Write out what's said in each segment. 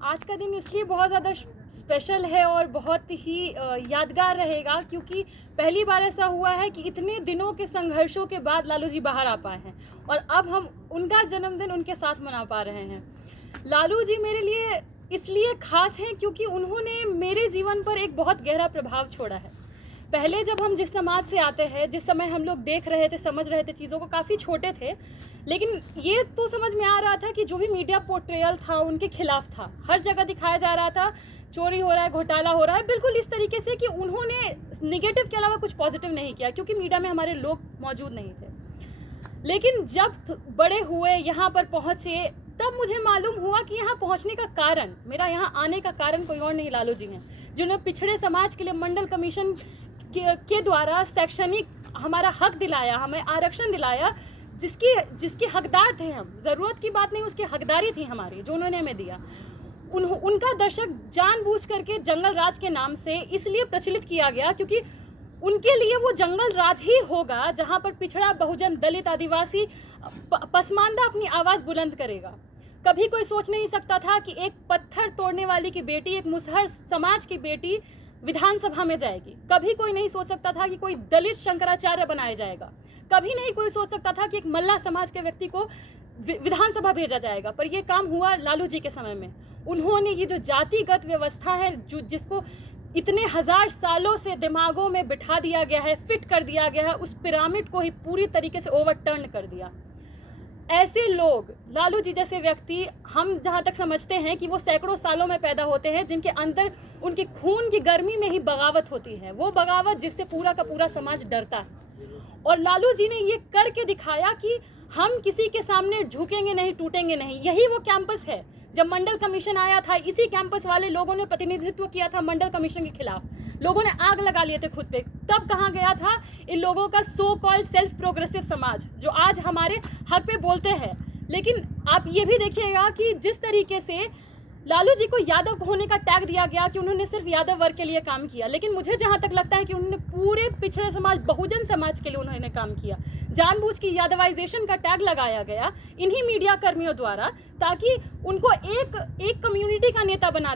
आज का दिन इसलिए बहुत ज़्यादा स्पेशल है और बहुत ही यादगार रहेगा क्योंकि पहली बार ऐसा हुआ है कि इतने दिनों के संघर्षों के बाद लालू जी बाहर आ पाए हैं और अब हम उनका जन्मदिन उनके साथ मना पा रहे हैं। लालू जी मेरे लिए इसलिए खास हैं क्योंकि उन्होंने मेरे जीवन पर एक बहुत गहरा प्रभाव छोड़ा है। पहले जब हम जिस समाज से आते हैं, जिस समय हम लोग देख रहे थे, समझ रहे थे चीज़ों को, काफ़ी छोटे थे, लेकिन ये तो समझ में आ रहा था कि जो भी मीडिया पोर्ट्रेयल था उनके खिलाफ था। हर जगह दिखाया जा रहा था चोरी हो रहा है, घोटाला हो रहा है, बिल्कुल इस तरीके से कि उन्होंने निगेटिव के अलावा कुछ पॉजिटिव नहीं किया क्योंकि मीडिया में हमारे लोग मौजूद नहीं थे। लेकिन जब बड़े हुए, यहाँ पर पहुँचे, तब मुझे मालूम हुआ कि यहाँ पहुँचने का कारण, मेरा यहाँ आने का कारण कोई और नहीं, लालू जी हैं, जिन्होंने पिछड़े समाज के लिए मंडल कमीशन के द्वारा शैक्षणिक हमारा हक दिलाया, हमें आरक्षण दिलाया, जिसके हकदार थे हम। ज़रूरत की बात नहीं, उसकी हकदारी थी हमारी, जो उन्होंने हमें दिया। उनका दशक जानबूझ करके जंगल राज के नाम से इसलिए प्रचलित किया गया क्योंकि उनके लिए वो जंगल राज ही होगा जहाँ पर पिछड़ा, बहुजन, दलित, आदिवासी, पसमानदा अपनी आवाज़ बुलंद करेगा। कभी कोई सोच नहीं सकता था कि एक पत्थर तोड़ने वाली की बेटी, एक मुसहर समाज की बेटी विधानसभा में जाएगी। कभी कोई नहीं सोच सकता था कि कोई दलित शंकराचार्य बनाया जाएगा। कभी नहीं कोई सोच सकता था कि एक मल्ला समाज के व्यक्ति को विधानसभा भेजा जाएगा। पर यह काम हुआ लालू जी के समय में। उन्होंने ये जो जातिगत व्यवस्था है, जिसको इतने हजार सालों से दिमागों में बिठा दिया गया है, फिट कर दिया गया है, उस पिरामिड को ही पूरी तरीके से ओवरटर्न कर दिया। ऐसे लोग, लालू जी जैसे व्यक्ति, हम जहाँ तक समझते हैं कि वो सैकड़ों सालों में पैदा होते हैं, जिनके अंदर उनके खून की गर्मी में ही बगावत होती है। वो बगावत जिससे पूरा का पूरा समाज डरता है। और लालू जी ने ये करके दिखाया कि हम किसी के सामने झुकेंगे नहीं, टूटेंगे नहीं। यही वो कैंपस है। जब मंडल कमीशन आया था, इसी कैंपस वाले लोगों ने प्रतिनिधित्व किया था मंडल कमीशन के खिलाफ। लोगों ने आग लगा लिए थे खुद पे। तब कहाँ गया था इन लोगों का सो कॉल्ड सेल्फ प्रोग्रेसिव समाज, जो आज हमारे हक पे बोलते हैं। लेकिन आप ये भी देखिएगा कि जिस तरीके से लालू जी को यादव होने का टैग दिया गया कि उन्होंने सिर्फ यादव वर्ग के लिए काम किया, लेकिन मुझे जहां तक लगता है कि उन्होंने पूरे पिछड़े समाज, बहुजन समाज के लिए उन्होंने काम किया। जानबूझ के यादवाइजेशन का टैग लगाया गया इन्हीं मीडिया कर्मियों द्वारा, ताकि उनको एक कम्युनिटी का नेता बना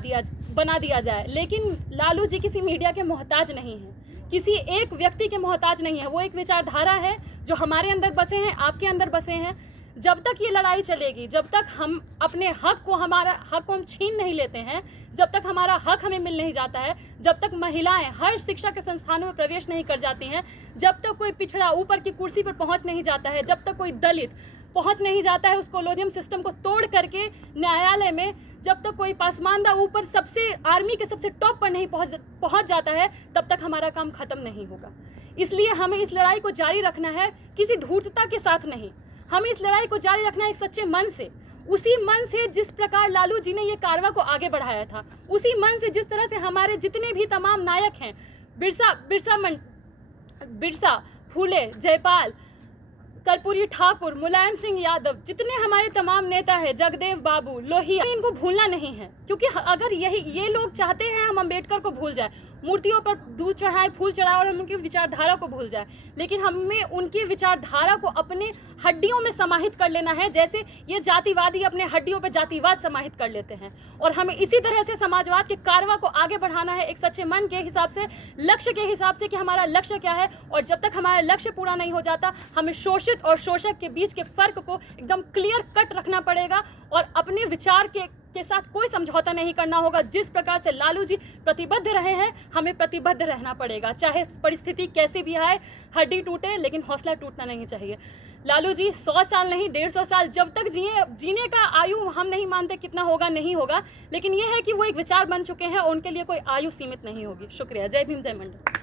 दिया जाए। लेकिन लालू जी किसी मीडिया के मोहताज नहीं है, किसी एक व्यक्ति के मोहताज नहीं है। वो एक विचारधारा है जो हमारे अंदर बसे हैं, आपके अंदर बसे हैं। जब तक ये लड़ाई चलेगी, जब तक हम अपने हमारा हक को हम छीन नहीं लेते हैं, जब तक हमारा हक हमें मिल नहीं जाता है, जब तक महिलाएं हर शिक्षा के संस्थानों में प्रवेश नहीं कर जाती हैं, जब तक कोई पिछड़ा ऊपर की कुर्सी पर पहुंच नहीं जाता है, जब तक कोई दलित पहुंच नहीं जाता है उस कॉलोनियम सिस्टम को तोड़ करके न्यायालय में, जब तक कोई पासमानदा ऊपर सबसे आर्मी के सबसे टॉप पर नहीं पहुंच जाता है, तब तक हमारा काम खत्म नहीं होगा। इसलिए हमें इस लड़ाई को जारी रखना है, किसी धूर्तता के साथ नहीं। हमें इस लड़ाई को जारी रखना है एक सच्चे मन से, उसी मन से जिस प्रकार लालू जी ने ये कारवां को आगे बढ़ाया था, उसी मन से जिस तरह से हमारे जितने भी तमाम नायक हैं, बिरसा, फूले, जयपाल, कर्पूरी ठाकुर, मुलायम सिंह यादव, जितने हमारे तमाम नेता हैं, जगदेव बाबू, लोहिया, इनको भूलना नहीं है। क्योंकि अगर ये लोग चाहते हैं हम अम्बेडकर को भूल जाए, मूर्तियों पर दूध चढ़ाए, फूल चढ़ाए और हम उनकी विचारधारा को भूल जाए, लेकिन हमें उनकी विचारधारा को अपने हड्डियों में समाहित कर लेना है, जैसे ये जातिवादी अपने हड्डियों पर जातिवाद समाहित कर लेते हैं। और हमें इसी तरह से समाजवाद के कारवां को आगे बढ़ाना है, एक सच्चे मन के हिसाब से, लक्ष्य के हिसाब से कि हमारा लक्ष्य क्या है। और जब तक हमारा लक्ष्य पूरा नहीं हो जाता, हमें शोषित और शोषक के बीच के फर्क को एकदम क्लियर कट रखना पड़ेगा और अपने विचार के साथ कोई समझौता नहीं करना होगा। जिस प्रकार से लालू जी प्रतिबद्ध रहे हैं, हमें प्रतिबद्ध रहना पड़ेगा, चाहे परिस्थिति कैसी भी आए, हड्डी टूटे लेकिन हौसला टूटना नहीं चाहिए। लालू जी 100 साल नहीं, 150 साल जब तक जीने का आयु हम नहीं मानते कितना होगा, नहीं होगा, लेकिन यह है कि वो एक विचार बन चुके हैं और उनके लिए कोई आयु सीमित नहीं होगी। शुक्रिया। जय भीम, जय मंडल।